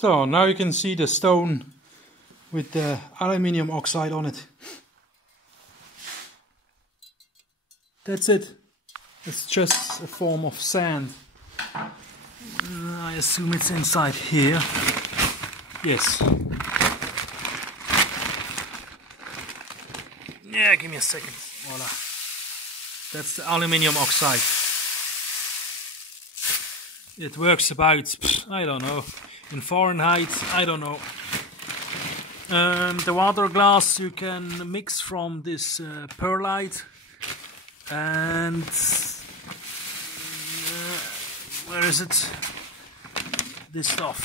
So now you can see the stone with the aluminium oxide on it. That's it. It's just a form of sand. I assume it's inside here. Yes. Yeah, give me a second. Voila. That's the aluminium oxide. It works about, I don't know, in Fahrenheit, I don't know. The water glass you can mix from this perlite and where is it? This stuff.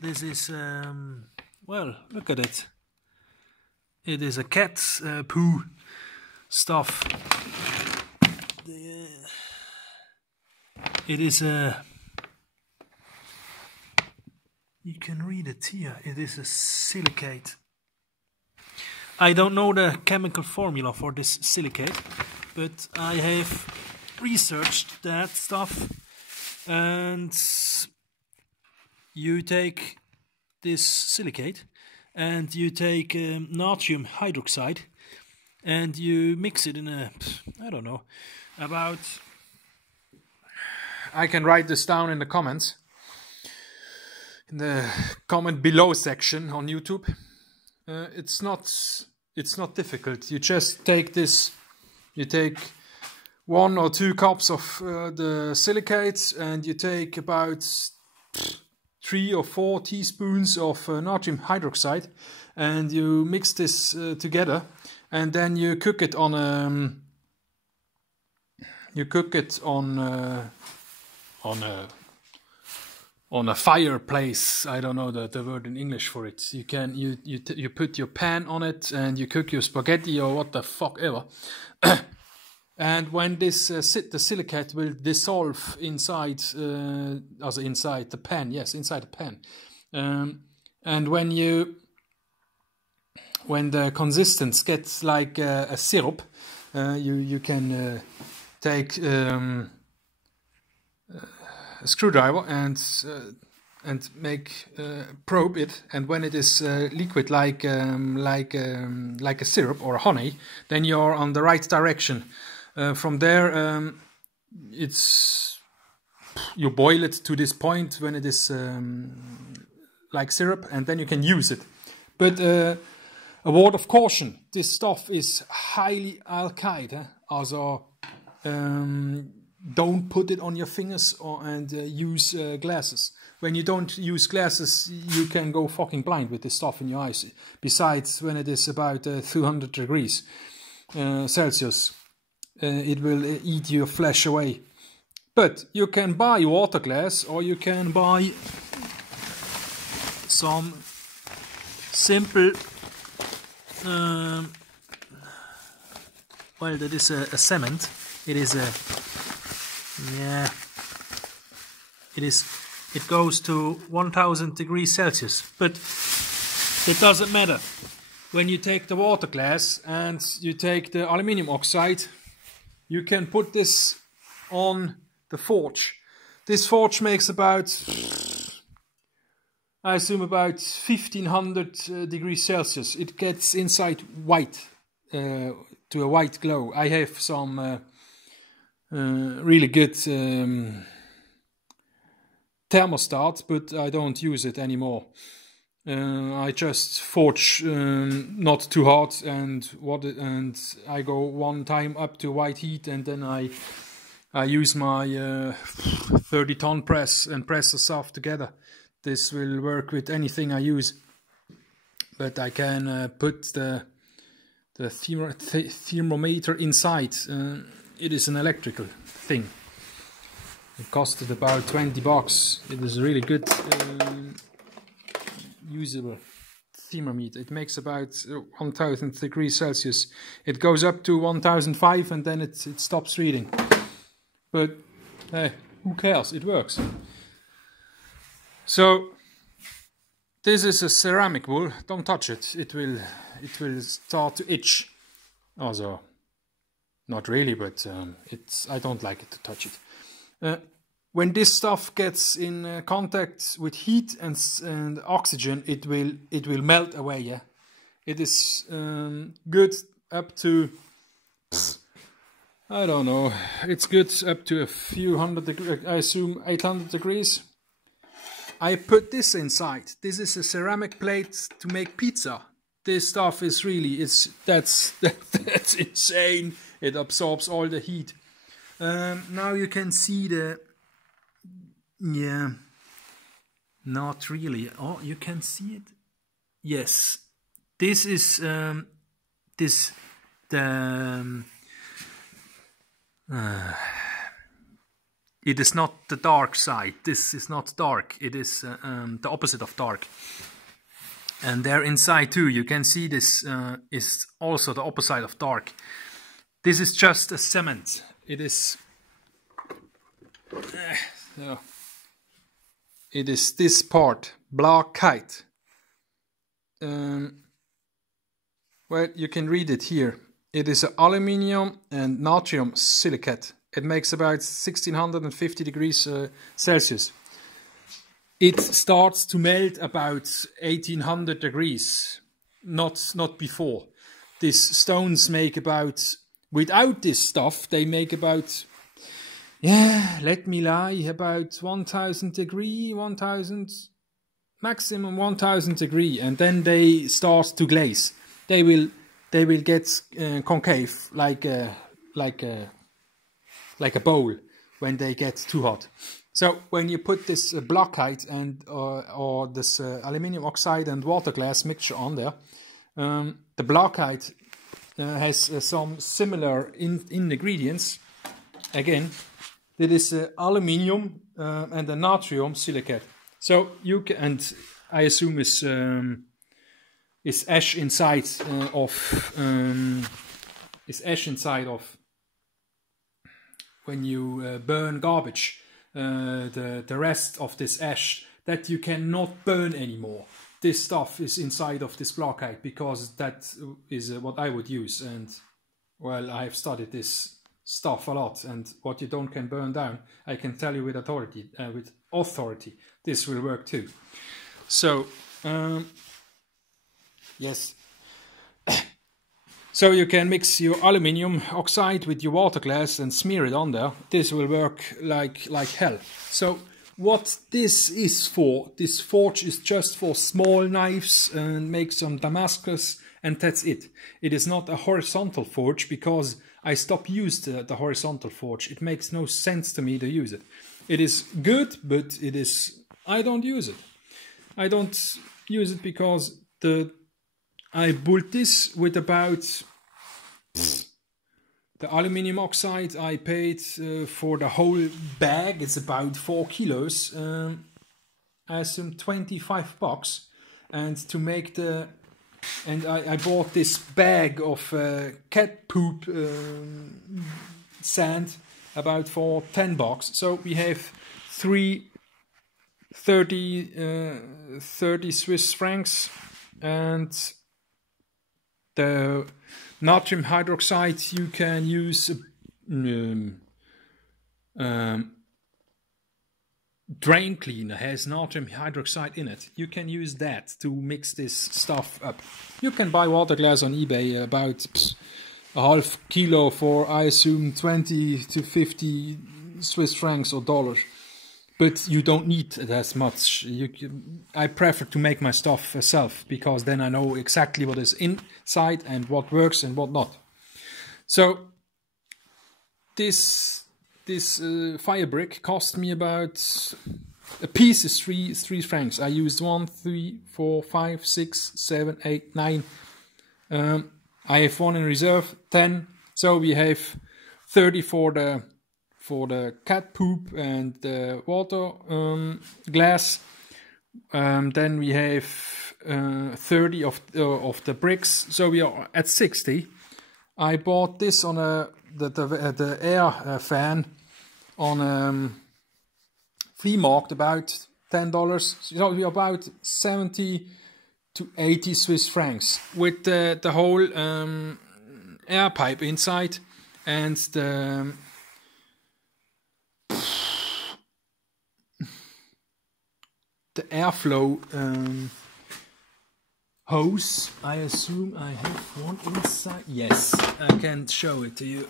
This is well, look at it. It is a cat's poo stuff. It is a. You can read it here. It is a silicate. I don't know the chemical formula for this silicate, but I have researched that stuff, and you take this silicate and you take natrium hydroxide and you mix it in a, I don't know, about, I can write this down in the comments, in the comment below section on YouTube. It's not difficult. You just take this, you take 1 or 2 cups of the silicates, and you take about 3 or 4 teaspoons of natrium hydroxide, and you mix this together, and then you cook it on a fireplace. I don't know the word in English for it. You can you put your pan on it and you cook your spaghetti or what the fuck ever. And when this the silicate will dissolve inside, also inside the pan, yes, inside the pan. And when the consistence gets like a syrup, you can take a screwdriver and make probe it, and when it is liquid like a syrup or honey, then you're on the right direction. From there, you boil it to this point when it is like syrup, and then you can use it. But a word of caution: this stuff is highly alkyd. Also, don't put it on your fingers and use glasses. When you don't use glasses, you can go fucking blind with this stuff in your eyes. Besides, when it is about 200 degrees Celsius, it will eat your flesh away. But you can buy water glass, or you can buy some simple, well, that is a cement. It is a, yeah, it goes to 1000 degrees Celsius, but it doesn't matter. When you take the water glass and you take the aluminium oxide, you can put this on the forge. This forge makes about, I assume, about 1500 degrees Celsius. It gets inside white, to a white glow. I have some really good thermostat, but I don't use it anymore. I just forge not too hot, and I go one time up to white heat, and then I use my 30-ton press and press the stuff together. This will work with anything I use, but I can put the thermometer inside. It is an electrical thing. It costed about 20 bucks. It is a really good usable thermometer. It makes about 1000 degrees Celsius. It goes up to 1005 and then it stops reading. But hey, who cares? It works. So this is a ceramic wool. Don't touch it. It will start to itch. Also, not really, but I don't like it to touch it. when this stuff gets in contact with heat and oxygen, it will melt away. Yeah, it is good up to, I don't know, it's good up to a few hundred degrees, I assume 800 degrees. I put this inside. This is a ceramic plate to make pizza. This stuff is really, that's insane. It absorbs all the heat. Now you can see the, yeah, not really. Oh, you can see it. Yes, this is it is not the dark side. This is not dark. It is the opposite of dark. And there inside too, you can see this is also the opposite of dark. This is just a cement. It is. It is this part, Blakite. Well, you can read it here. It is an aluminium and natrium silicate. It makes about 1650 degrees Celsius. It starts to melt about 1800 degrees, not before. These stones make about, without this stuff, they make about, yeah, let me lie, about 1000 degree, 1000, maximum 1000 degree, and then they start to glaze. They will get concave like a bowl when they get too hot. So when you put this Blakite and or this Aluminiumoxide and waterglass mixture on there, the Blakite has some similar ingredients. Again, it is aluminium and a natrium silicate. So you can, and I assume is ash inside of when you burn garbage. The rest of this ash that you cannot burn anymore. This stuff is inside of this Blakite because that is what I would use, and well, I have studied this stuff a lot, and what you don't can burn down, I can tell you with authority, this will work too. So yes. So you can mix your aluminium oxide with your water glass and smear it on there. This will work like hell. So what this is for, this forge is just for small knives and make some Damascus, and that's it. It is not a horizontal forge because I stopped using the horizontal forge. It makes no sense to me to use it. It is good, but it is, I don't use it. I don't use it because I built this with about the aluminium oxide. I paid for the whole bag. It's about 4 kilos. I assume $25. And to make the, and I bought this bag of cat poop sand about for $10. So we have 30 Swiss francs, and the natrium hydroxide you can use drain cleaner has natrium hydroxide in it. You can use that to mix this stuff up. You can buy water glass on eBay about a half kilo for, I assume, 20 to 50 Swiss francs or dollars. But you don't need it as much. I prefer to make my stuff myself because then I know exactly what is inside and what works and what not. So this Firebrick cost me about, a piece is 3 francs. I used 1, 3, 4, 5, 6, 7, 8, 9. I have one in reserve, 10. So we have 30 for the cat poop and the water glass. Then we have 30 of the bricks. So we are at 60. I bought this on the air fan on flea market about $10. So we are about 70 to 80 Swiss francs with the whole air pipe inside and the the airflow hose. I assume I have one inside. Yes, I can show it to you.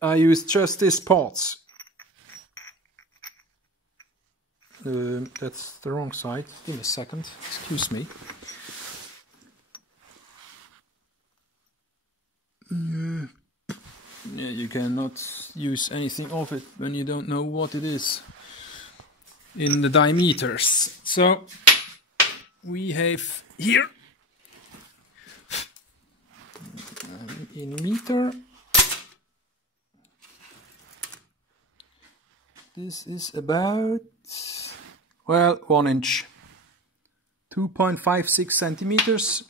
I use just these parts. That's the wrong side. Give me a second. Excuse me. Yeah, you cannot use anything of it when you don't know what it is in the diameters. So we have here in meter. This is about, well, 1 inch, 2.56 centimeters.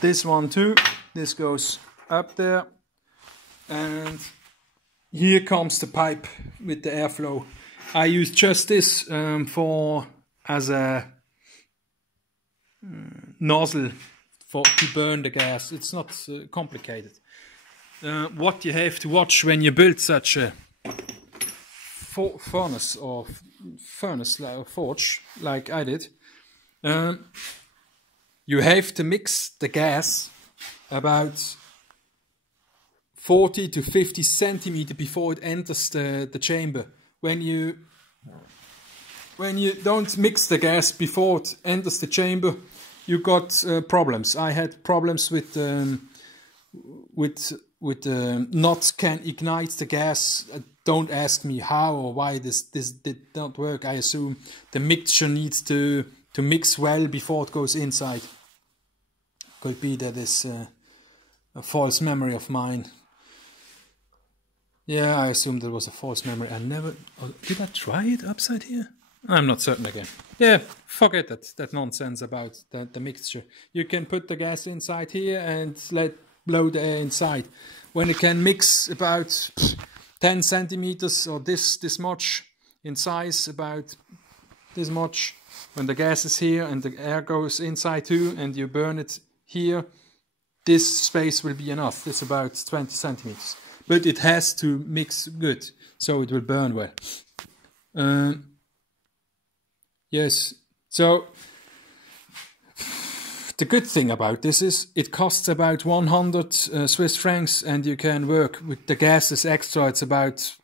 This one too. This goes up there, and here comes the pipe with the airflow. I use just this as a nozzle to burn the gas. It's not complicated. What you have to watch when you build such a furnace or forge like I did, you have to mix the gas about 40 to 50 centimeters before it enters the chamber. When you don't mix the gas before it enters the chamber, you got problems. I had problems with nuts can ignite the gas. Don't ask me how or why this did not work. I assume the mixture needs to mix well before it goes inside. Could be that is a false memory of mine. Yeah, I assume that was a false memory. I never... Oh, did I try it upside here? I'm not certain again. Yeah, forget that nonsense about the mixture. You can put the gas inside here and blow the air inside. When it can mix about 10 centimeters or this much in size, about this much, when the gas is here and the air goes inside too, and you burn it here, this space will be enough. It's about 20 centimeters. But it has to mix good, so it will burn well. Yes, so the good thing about this is it costs about 100 Swiss francs, and you can work with the gases extra. It's about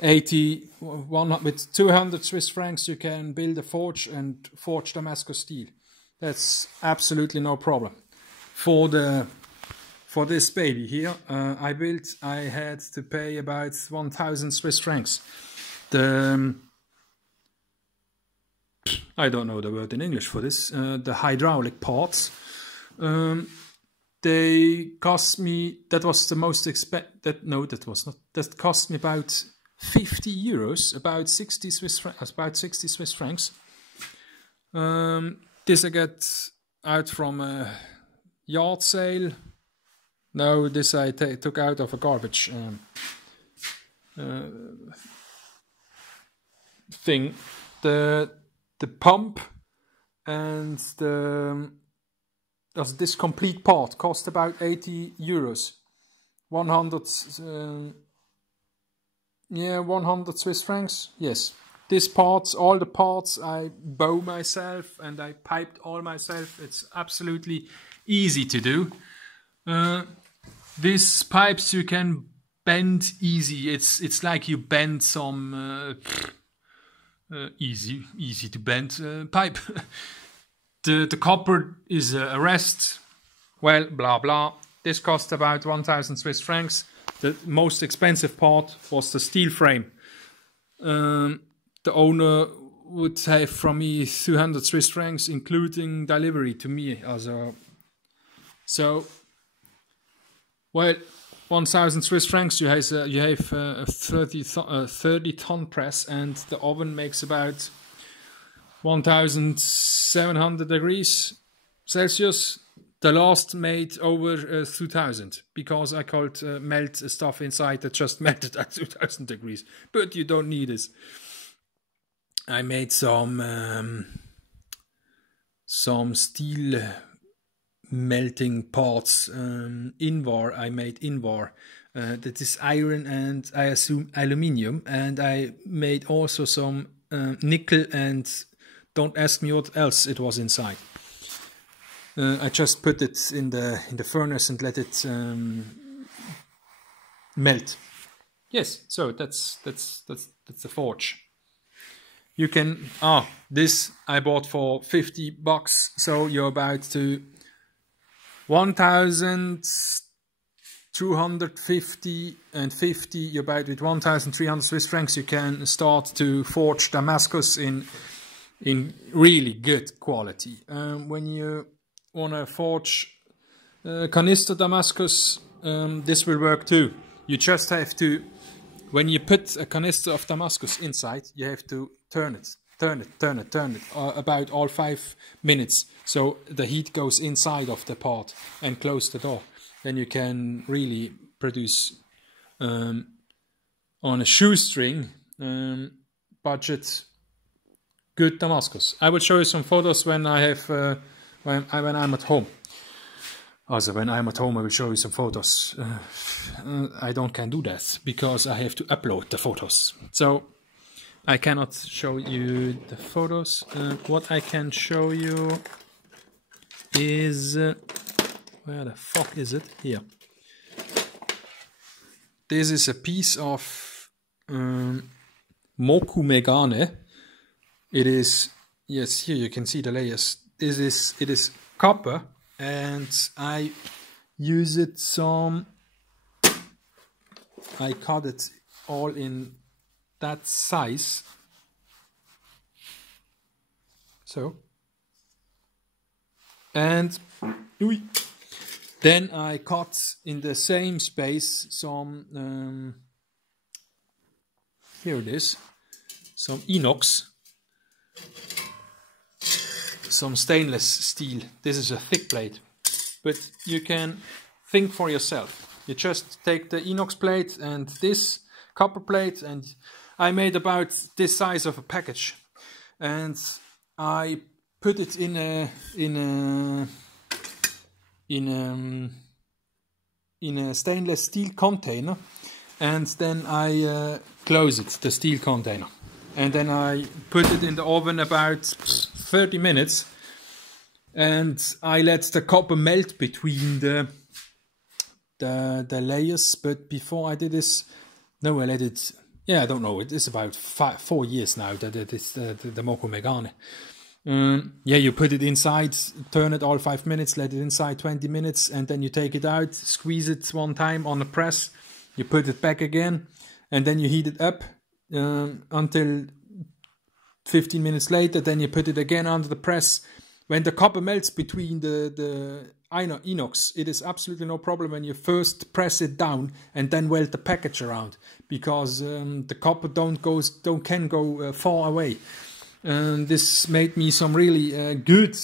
80, with 200 Swiss francs you can build a forge and forge Damascus steel. That's absolutely no problem. For this baby here, I had to pay about 1,000 Swiss francs. I don't know the word in English for this. The hydraulic parts. They cost me. That was the most expensive. No, that was not. That cost me about 50 euros, about 60 Swiss francs. About 60 Swiss francs. This I get out from a yard sale. No, this I took out of a garbage thing. The pump and this complete part cost about 80 euros. 100 Swiss francs. Yes. These parts, all the parts I bow myself and I piped all myself. It's absolutely easy to do. These pipes you can bend easy. It's like you bend some easy to bend pipe. The copper is a rest. Well, blah blah. This cost about 1,000 Swiss francs. The most expensive part was the steel frame. The owner would have from me 200 Swiss francs, including delivery to me. So, well, 1,000 Swiss francs. You have a 30 ton press, and the oven makes about 1,700 degrees Celsius. The last made over 2,000 because I could melt stuff inside that just melted at 2,000 degrees. But you don't need this. I made some steel melting parts. Invar, I made Invar. That is iron and I assume aluminium. And I made also some nickel, and don't ask me what else it was inside. I just put it in the furnace and let it melt. Yes, so that's the forge. You can this I bought for $50, so you're about to 1,250 and 50. You're about with 1,300 Swiss francs. You can start to forge Damascus in really good quality. When you want to forge canister Damascus, this will work too. You just have to, when you put a canister of Damascus inside, you have to turn it about all 5 minutes, so the heat goes inside of the part, and close the door. Then you can really produce on a shoestring budget good Damascus. I will show you some photos when I have when I'm at home. Also, when I'm at home, I will show you some photos. I can't do that because I have to upload the photos. So I cannot show you the photos. What I can show you is where the fuck is it? Here. This is a piece of Moku Megane. It is, yes, here you can see the layers. It is copper, and I use it I cut it all in that size. So, and then I cut in the same space some, here it is, some inox, some stainless steel. This is a thick plate, but you can think for yourself. You just take the inox plate and this copper plate, and I made about this size of a package, and I put it in a stainless steel container, and then I close it, the steel container, and then I put it in the oven about 30 minutes, and I let the copper melt between the layers. But before I did this, no, I let it, yeah, I don't know, it is about 4 years now that it is the Moku Megane. Yeah, you put it inside, turn it all 5 minutes, let it inside 20 minutes, and then you take it out, squeeze it one time on the press, you put it back again, and then you heat it up until 15 minutes later, then you put it again under the press. When the copper melts between the inox, it is absolutely no problem when you first press it down and then weld the package around, because the copper can go far away. This made me some really good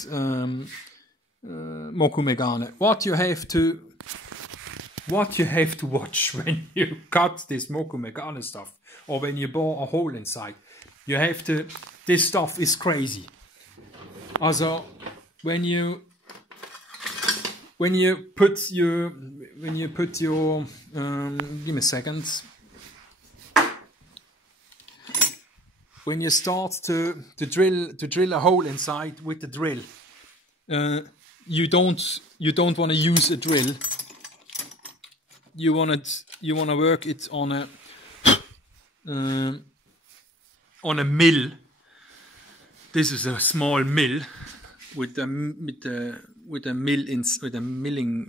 Moku Megane. What you have to watch when you cut this Moku Megane stuff, or when you bore a hole inside, you have to. This stuff is crazy. Also, when you put your give me a second. When you start to drill a hole inside with the drill, you don't want to use a drill. You want to work it on a mill. This is a small mill with a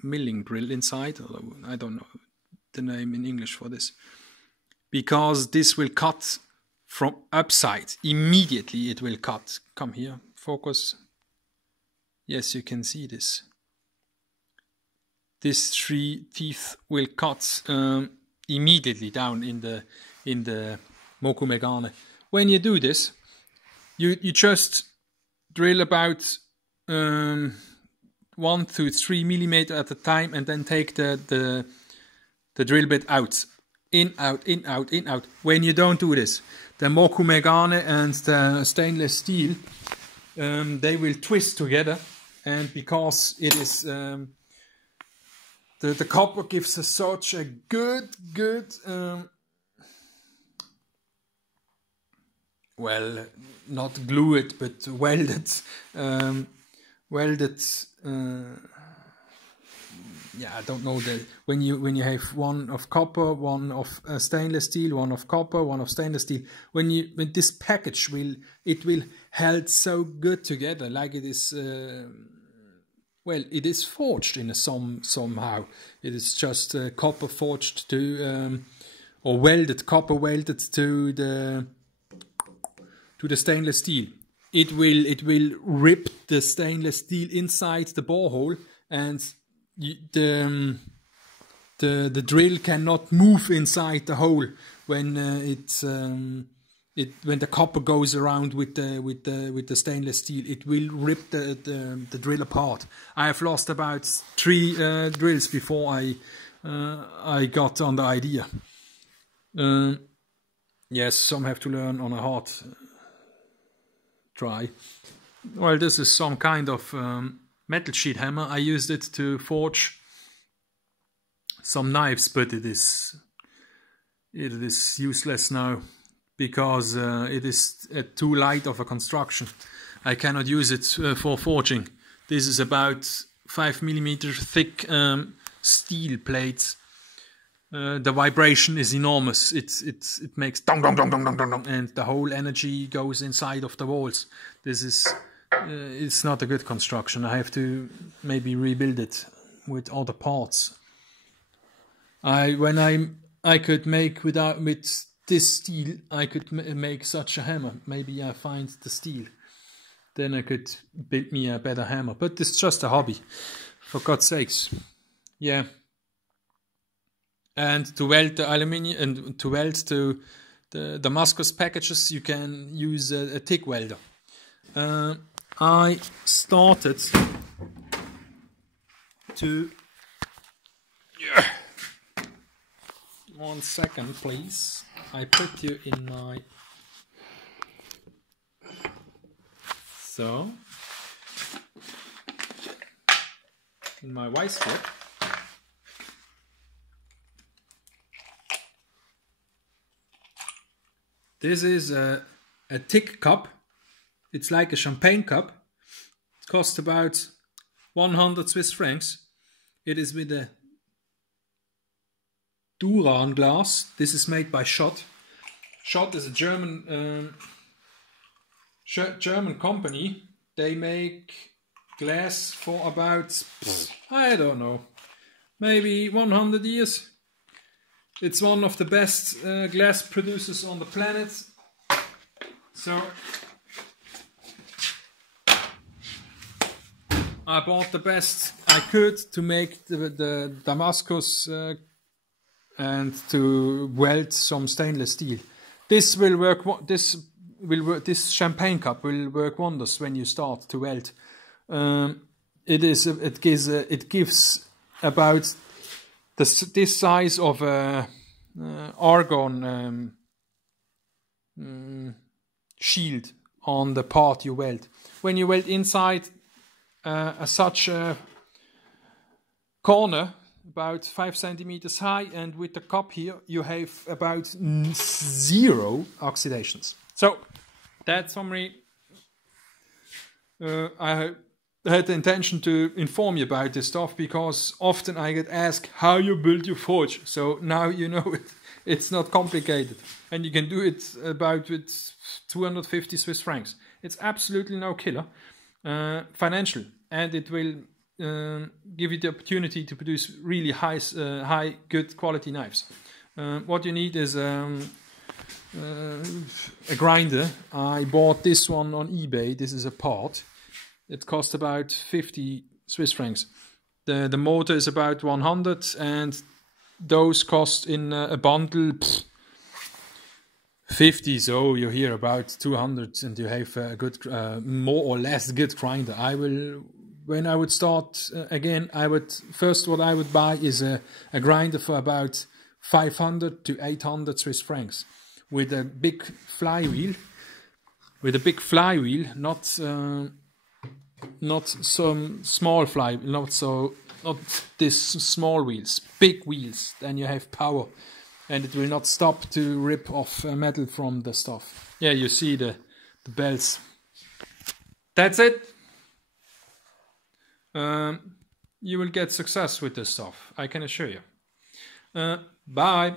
milling drill inside. I don't know the name in English for this, because this will cut from upside immediately. It will cut. Come here, focus. Yes, you can see this. These 3 teeth will cut immediately down in the Moku Megane. When you do this, you just drill about 1 to 3 millimeter at a time, and then take the drill bit out. In, out, in, out, in, out. When you don't do this, the Moku Megane and the stainless steel, they will twist together, and because it is the copper gives us such a good well, not glue it, but weld it. Weld it. Yeah, I don't know that when you have one of copper, one of stainless steel, one of copper, one of stainless steel. When this package will held so good together, like it is. Well, it is forged in somehow. It is just copper forged to or welded, copper welded to the stainless steel. It will rip the stainless steel inside the borehole, and the drill cannot move inside the hole when when the copper goes around with the stainless steel. It will rip the drill apart. I have lost about 3 drills before I got on the idea. Yes, some have to learn on a hard try. Well, this is some kind of metal sheet hammer. I used it to forge some knives, but it is useless now because it is too light of a construction. I cannot use it for forging. This is about 5 mm thick steel plates. The vibration is enormous. It makes dong dong dong dong dong dong, and the whole energy goes inside of the walls. This is it's not a good construction. I have to maybe rebuild it with other parts. I could make with this steel, I could make such a hammer. Maybe I find the steel, then I could build me a better hammer. But it's just a hobby, for God's sakes. Yeah. And to weld the aluminium and to weld to the Damascus packages, you can use a TIG welder. I started to. Yeah. 1 second, please. I put you in my. So. In my vice grip. This is a TIG cup. It's like a champagne cup. It costs about 100 Swiss francs. It is with a Duran glass. This is made by Schott. Schott is a German company. They make glass for about, I don't know, maybe 100 years. It's one of the best glass producers on the planet. So I bought the best I could to make the Damascus and to weld some stainless steel. This will work. This champagne cup will work wonders when you start to weld. It gives about this size of a argon shield on the part you weld. When you weld inside such a corner, about 5 centimeters high, and with the cup here, you have about 0 oxidations. So that summary. I had the intention to inform you about this stuff because often I get asked how you build your forge. So now you know it. It's not complicated, and you can do it about with 250 Swiss francs. It's absolutely no killer, financial, and it will give you the opportunity to produce really high, good quality knives. What you need is a grinder. I bought this one on eBay. This is a part. It cost about 50 Swiss francs. The motor is about 100, and those cost in a bundle 50. So you hear about 200, and you have a good, more or less good grinder. When I would start again, what I would buy is a grinder for about 500 to 800 Swiss francs with a big flywheel. Not some small fly, not this small wheels, big wheels. Then you have power, and it will not stop to rip off metal from the stuff. Yeah, you see the bells. That's it. You will get success with this stuff, I can assure you. Bye.